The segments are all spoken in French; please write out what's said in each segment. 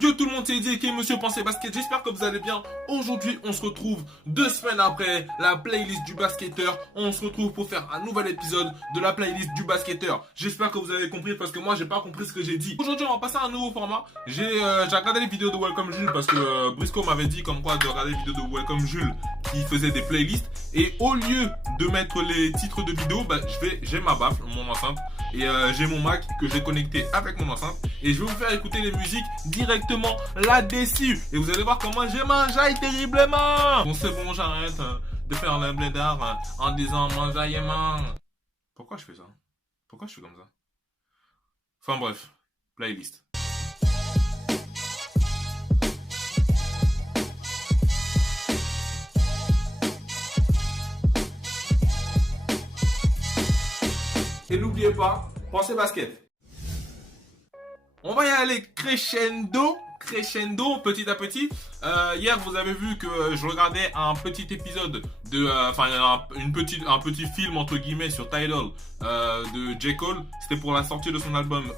Yo tout le monde, c'est Eddie qui Monsieur Pensez Basket, j'espère que vous allez bien. Aujourd'hui on se retrouve 2 semaines après la playlist du basketteur. On se retrouve pour faire un nouvel épisode de la playlist du basketteur. J'espère que vous avez compris parce que moi j'ai pas compris ce que j'ai dit. Aujourd'hui on va passer à un nouveau format. J'ai regardé les vidéos de Welcome Jules parce que Briscoe m'avait dit comme quoi de regarder les vidéos de Welcome Jules qui faisait des playlists. Et au lieu de mettre les titres de vidéos, j'ai ma baffle, mon enceinte. Et j'ai mon Mac que j'ai connecté avec mon enceinte. Et je vais vous faire écouter les musiques directement là-dessus. Et vous allez voir comment j'ai mangé terriblement. Bon c'est bon, j'arrête de faire le blédard en disant mangeaillement. Pourquoi je fais ça? Pourquoi je suis comme ça? Enfin bref, playlist. Et n'oubliez pas, pensez basket. On va y aller crescendo, petit à petit. Hier, vous avez vu que je regardais un petit épisode de, un petit film entre guillemets sur Tidal de J. Cole. C'était pour la sortie de son album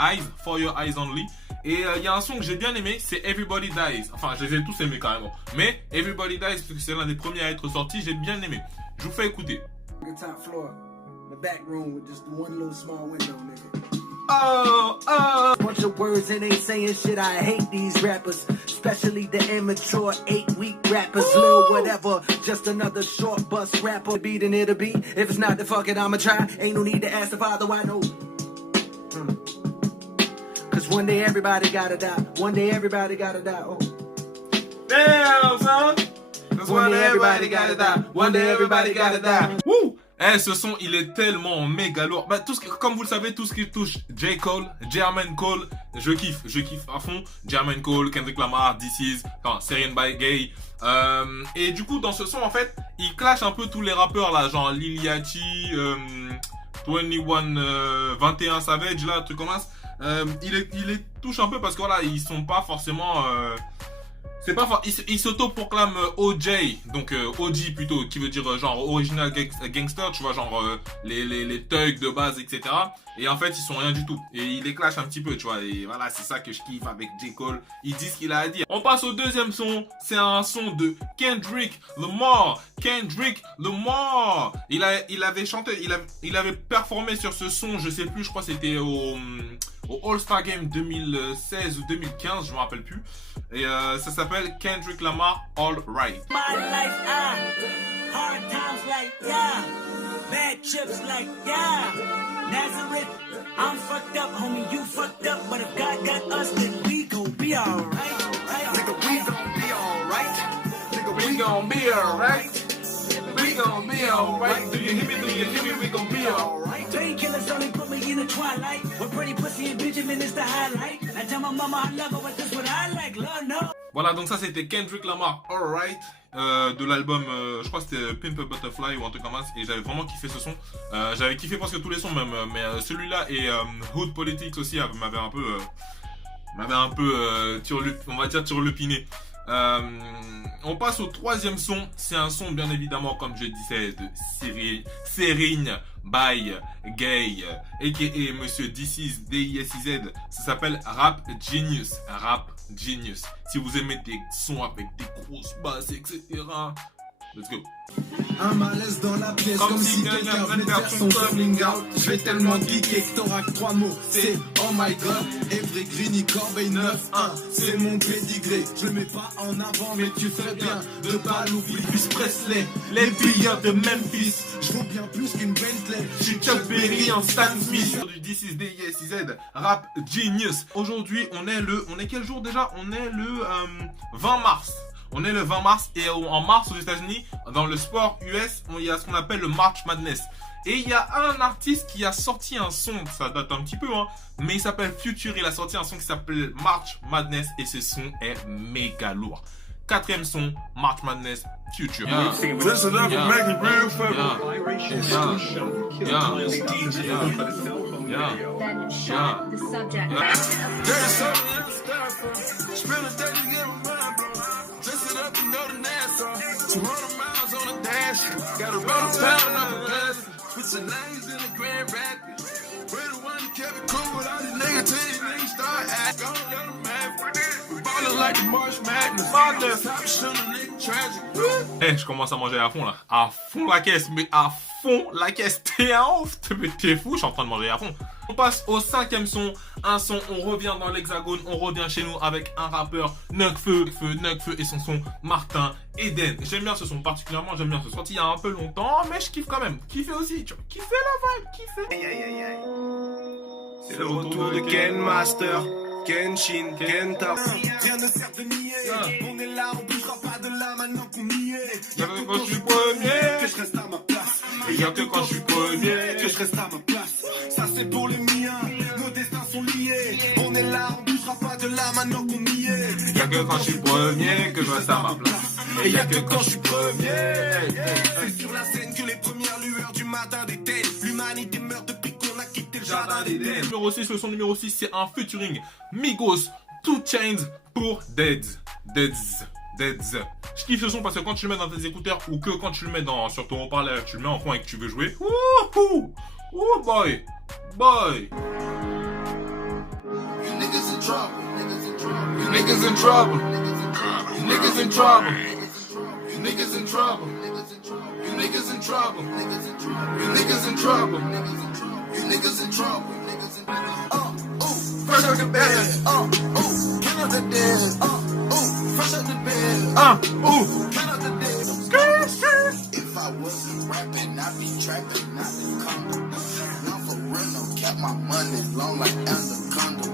Eyes, For Your Eyes Only. Et il y a un son que j'ai bien aimé, c'est Everybody Dies. Enfin, je les ai tous aimés carrément. Mais Everybody Dies, parce que c'est l'un des premiers à être sorti, j'ai bien aimé. Je vous fais écouter. The back room with just one little small window, nigga. Oh. Bunch of words and ain't saying shit. I hate these rappers, especially the immature 8-week rappers. Lil whatever, just another short bus rapper. Beat and it'll be. If it's not, then fuck it, I'ma try. Ain't no need to ask the father why no. Cause one day everybody gotta die. One day everybody gotta die. Oh. Damn, son. Cause one day everybody gotta die. One day everybody gotta die. Woo! Eh, ce son, il est tellement méga lourd. Comme vous le savez, tout ce qui touche J. Cole, Jermaine Cole, je kiffe à fond. Jermaine Cole, Kendrick Lamar, This Is, Serien by Gay. Et du coup, dans ce son, en fait, il clash un peu tous les rappeurs là, genre Lil Yachty, 21 Savage, là, truc comme ça. Il les touche un peu parce que voilà, ils sont pas forcément... il s'auto-proclame OJ, donc OG plutôt, qui veut dire genre original gangster, tu vois, genre les thugs de base, etc. Et en fait, ils sont rien du tout. Et il les clash un petit peu, tu vois. Et voilà, c'est ça que je kiffe avec J. Cole. Il dit ce qu'il a à dire. On passe au deuxième son. C'est un son de Kendrick Lamar. Kendrick Lamar. Il avait chanté, il avait performé sur ce son, je sais plus, je crois que c'était au All-Star Game 2016 ou 2015, je me rappelle plus. Et ça s'appelle Kendrick Lamar All Right. My life, hard times like yeah, bad trips like yeah, Nazareth, I'm fucked up, homie, you fucked up, but if God got us, then we gon' be alright. Nigga, we gon' be alright. Nigga, We gon' be alright. We gon' be alright. Do you hear me? Do you hear me? We gon' be alright. Painkillers only put me in the twilight. With pretty pussy and Benjamin is the highlight. I tell my mama I love her, but this what I like, Lord no. Voilà, donc ça c'était Kendrick Lamar Alright de l'album, je crois que c'était Pimp a Butterfly ou un truc comme ça. Et j'avais vraiment kiffé ce son. J'avais kiffé presque tous les sons même, mais celui-là et Hood Politics aussi m'avait un peu, on va dire turlupiné. On passe au troisième son. C'est un son bien évidemment, comme je disais, de Serien by Gay, a.k.a. Monsieur This Is D-I-S-I-Z. Ça s'appelle Rap Genius. Rap Genius. Si vous aimez des sons avec des grosses basses, etc. Let's go. Un malaise dans la pièce comme si quelqu'un venait de faire son coming out. Je vais tellement geeker que t'auras que 3 mots. C'est oh my god, Every Greeny Corbeil 9-1. C'est mon pédigré, je le mets pas en avant, mais tu ferais bien de pas l'oublier. Plus Presley, les pilleurs de Memphis. Je vaux bien plus qu'une Bentley. Je suis Chuck Berry en Stan Smith. Du This Is D-I-S-I-Z, Rap Genius. Aujourd'hui, on est quel jour déjà? On est le 20 mars. On est le 20 mars et en mars aux États-Unis, dans le sport US, il y a ce qu'on appelle le March Madness. Et il y a un artiste qui a sorti un son, ça date un petit peu, hein, mais il s'appelle Future. Il a sorti un son qui s'appelle March Madness et ce son est méga lourd. Quatrième son, March Madness, Future. Listen up and make it real for me. Then shut the subject. There's something else there for me. Spill a day to get my mind blown. Dress it up and go to Nassau. 200 miles on a dash. Got a run pound up a glass. Put some names in the Grand Rapids. We're the one that kept it cool with all these niggas till these niggas start acting. Go to math. like the March Madness. Top shooter, nigga, tragic. Eh, je commence à manger à fond là. À fond la caisse, mais à fond la caisse. T'es un ouf, t'es fou, je suis en train de manger à fond. On passe au 5e son. Un son, on revient dans l'hexagone, on revient chez nous avec un rappeur, Nekfeu et son son Martin Eden. J'aime bien ce son particulièrement, j'aime bien ce son. Sorti il y a un peu longtemps, mais je kiffe quand même. Kiffer aussi, tu vois. Kiffer la vibe, kiffer. C'est le retour de Ken Master, Kenshin, Kenta. Rien ne sert de nier. On est là, on bougera pas de là maintenant qu'on y est. Y'a que quand je suis premier, Que je reste à ma place. et y'a que quand je suis premier. Que je reste à ma place. Ça c'est pour les miens. Nos destins sont liés. On est là, on bougera pas de là maintenant qu'on y est. Y'a que quand je suis premier que je reste à ma place. Et y'a que quand je suis premier. C'est sur la scène que les premières lueurs du matin déteignent. L'humanité meurt depuis qu'on a quitté le jardin d'Éden. Numéro 6, le son numéro 6, c'est un featuring Migos, 2 Chainz pour Deads. Je kiffe ce son parce que quand tu le mets dans tes écouteurs ou que quand tu le mets sur ton haut-parleur, tu le mets en fond et que tu veux jouer. Wouhou! Oh boy! Boy! You niggas in trouble. You niggas in trouble! You niggas in trouble. You niggas in trouble. You niggas in trouble. You niggas in trouble. You niggas in trouble. Fresh out the bed. Can out the dead. Fresh out the bed. Can out the dead. If I wasn't rapping, I'd be trapping, not the condo. Not for real, no cap my money long like Anaconda.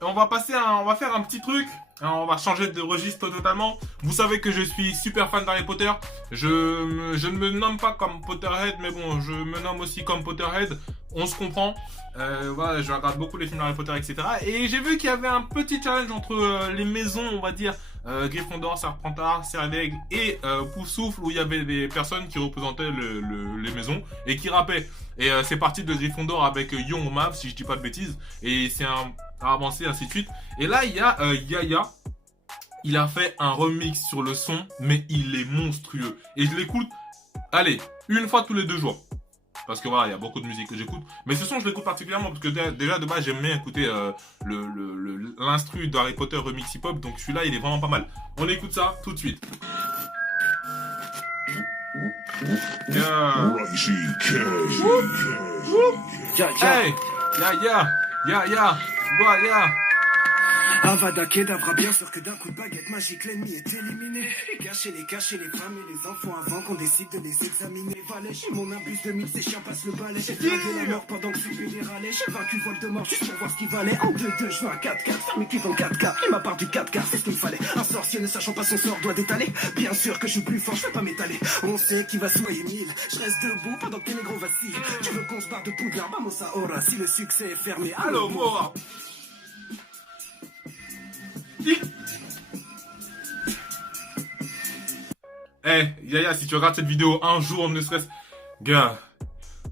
Donc, on va faire un petit truc. On va changer de registre totalement. Vous savez que je suis super fan d'Harry Potter. Je ne me nomme pas comme Potterhead, mais bon, je me nomme aussi comme Potterhead. On se comprend. Voilà, je regarde beaucoup les films d'Harry Potter, etc. Et j'ai vu qu'il y avait un petit challenge entre les maisons, on va dire, Gryffondor, Serpentard, Serre-d'Aigle et Poufsouffle, où il y avait des personnes qui représentaient les maisons et qui rappaient. Et c'est parti de Gryffondor avec Young Mav, si je dis pas de bêtises. Et c'est avancé, ainsi de suite. Et là, il y a Yaya. Il a fait un remix sur le son, mais il est monstrueux. Et je l'écoute, allez, une fois tous les 2 jours. Parce que voilà, il y a beaucoup de musique que j'écoute. Mais ce son, je l'écoute particulièrement parce que déjà de base, j'aime bien écouter l'instru d'Harry Potter remix hip-hop. Donc celui-là, il est vraiment pas mal. On écoute ça tout de suite. Yeah. Hey, yeah. Voilà. Avada Kedavra, bien sûr que d'un coup de baguette magique, l'ennemi est éliminé. Cacher les femmes et les enfants avant qu'on décide de les examiner. Valais, j'ai mon imbus de 1000, ces chiens passent le balai. J'ai flingué la mort pendant que subis les râlais. J'ai vaincu Voldemort juste pour voir ce qu'il valait. En 2-2, je veux un 4-4, mais qui vend 4K. Il m'a part du 4K, c'est ce qu'il me fallait. Un sorcier ne sachant pas son sort doit détaler. Bien sûr que je suis plus fort, je peux pas m'étaler. On sait qui va soigner 1000. Je reste debout pendant que les négros vacillent. Tu veux qu'on se barre de poudre, vamos ahora. Si le succès est fermé, Allô, moi. Yaya, si tu regardes cette vidéo un jour, ne serait-ce... Gars,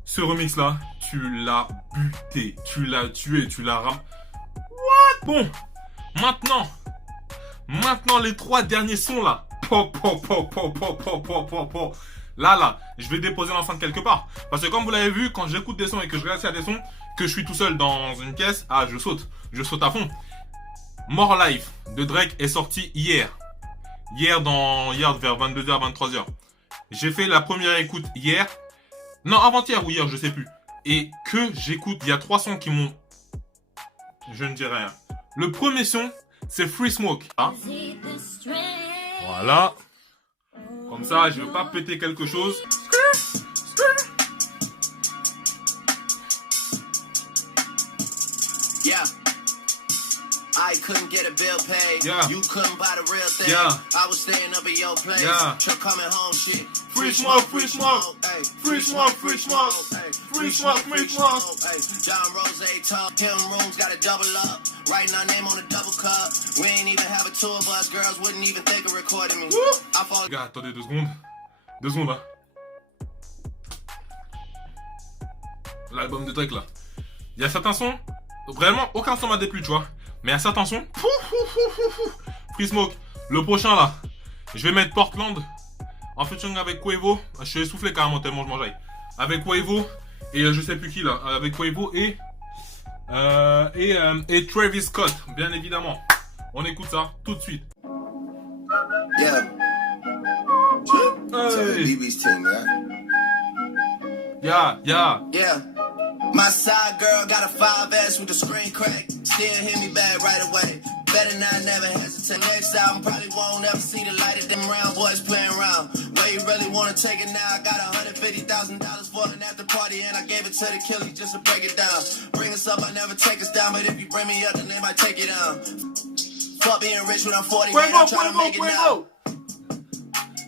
ce remix-là, tu l'as buté, tu l'as tué, tu l'as ram... What? Bon, maintenant, les 3 derniers sons, là. Là, je vais déposer l'enceinte quelque part. Parce que comme vous l'avez vu, quand j'écoute des sons et que je regarde des sons, que je suis tout seul dans une pièce, je saute à fond. More Life de Drake est sorti hier vers 22h, 23h. J'ai fait la première écoute hier. Non, avant-hier ou hier, je sais plus. Et que j'écoute, il y a 3 sons qui m'ont... Je ne dis rien. Le premier son, c'est Free Smoke. Voilà. Comme ça, je veux pas péter quelque chose. Yeah. I couldn't get a bill paid. Yeah. You couldn't buy the real thing. Yeah. I was staying up at your place. Yeah. Truck coming home shit. Free smoke, free smoke. Ay. Free smoke, free smoke. Ay. Free smoke, free smoke. Ay. John Rose talk. Kim rooms got a double up. Writing our name on a double cup. We ain't even have a tour bus. Girls wouldn't even think of recording me. I fall. Gars, attendez 2 secondes. 2 secondes, hein. L'album de Drake, là. Il y a certains sons, vraiment, aucun son m'a déplu, tu vois. Mais il y a certains sons, Free Smoke. Le prochain, là, je vais mettre Portland en featuring avec Quavo. Je suis essoufflé carrément tellement je mangeais. Avec Quavo et je sais plus qui, là. Avec Quavo et Travis Scott, bien évidemment. On écoute ça tout de suite. Yeah. So the Hey. BB's team, right? Yeah. Yeah. My side girl got a 5S with the screen crack. Still hit me back right away. Better not never hesitate. Next album probably won't ever see the light of them round boys playing around. Where you really wanna take it now? I got $150,000 for an after party and I gave it to the killer just to break it down. Bring us up, I never take us down, but if you bring me up, then they might take it down. Fuck being rich when I'm 40, man, I'm trying to make it now.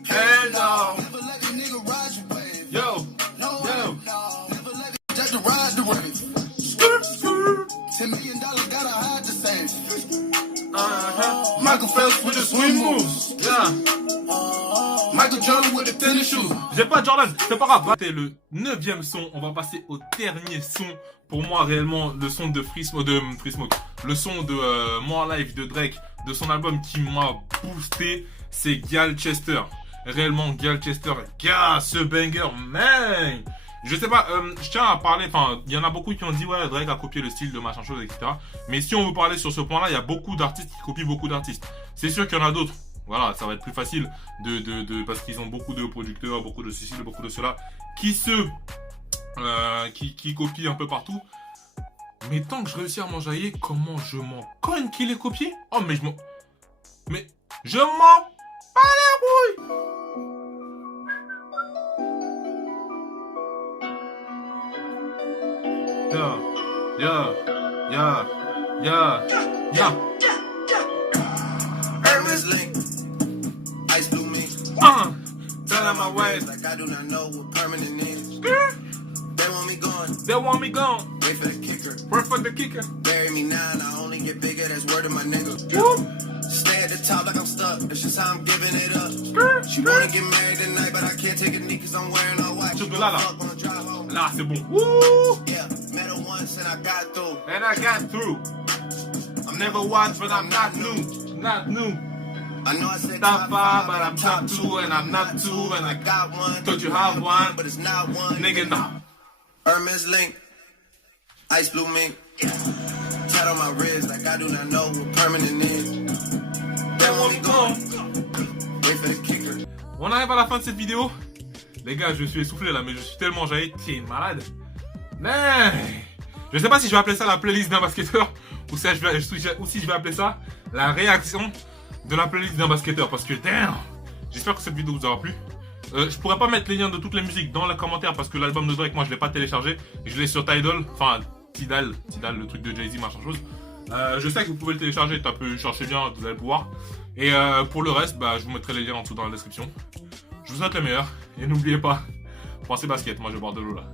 Hands off. Never let a nigga ride your wave. Yo. No, Yo. no. Never let it just to ride the wave. $10 million gotta hide the same. Michael Phelps with the swing moves. Yeah. Michael Jordan with the tennis shoes. J'ai pas Jordan, c'est pas grave. C'était le 9e son. On va passer au dernier son. Pour moi, réellement, le son de Free Smoke. Le son de More Life de Drake. De son album qui m'a boosté. C'est Galchester. Réellement, Galchester. Gars, ce banger, man. Je sais pas, je tiens à parler, enfin, il y en a beaucoup qui ont dit, ouais, Drake a copié le style de machin chose, etc. Mais si on veut parler sur ce point-là, il y a beaucoup d'artistes qui copient beaucoup d'artistes. C'est sûr qu'il y en a d'autres. Voilà, ça va être plus facile parce qu'ils ont beaucoup de producteurs, beaucoup de ceci, beaucoup de cela, qui copient un peu partout. Mais tant que je réussis à m'enjailler, comment je m'en cogne qu'il est copié? Oh, mais je m'en bats les couilles! Yeah. Hermes Link, Ice Blue Me. Tell them my ways. Like I do not know what permanent is. They want me gone. They want me gone. Wait for the kicker. Work for the kicker. Bury me now and I only get bigger. That's word of my nigga. Whoop. Stay at the top like I'm stuck. That's just how I'm giving it up. She wanna get married tonight, but I can't take a knee cause I'm wearing all white. Surtout She là, wanna là. fuck on the drive home. Là, c'est bon. Woo. Yeah, met her once and I got through. And I got through. I'm never watched, but I'm not new. Not new. I know I said Top 5, but I'm top 2, and I'm not 2, and I got one. thought you have one. But it's not one. Nigga, nah. Hermes Link, Ice Blue Mink. Tat on my wrist like I do not know what permanent is. They want me gone. Wait for the kicker. On arrive à la fin de cette vidéo. Les gars, je suis essoufflé là, mais je suis tellement jailli. T'es malade. Mais je sais pas si je vais appeler ça la playlist d'un basketteur ou si je vais appeler ça la réaction de la playlist d'un basketteur. Parce que damn, j'espère que cette vidéo vous aura plu. Je pourrais pas mettre les liens de toutes les musiques dans les commentaires parce que l'album de Drake, moi je l'ai pas téléchargé. Je l'ai sur Tidal, enfin Tidal, le truc de Jay-Z, machin chose. Je sais que vous pouvez le télécharger, cherchez bien, vous allez pouvoir. Et pour le reste, bah, je vous mettrai les liens en dessous dans la description. Je vous souhaite le meilleur et n'oubliez pas, pensez basket, moi je bois de l'eau là.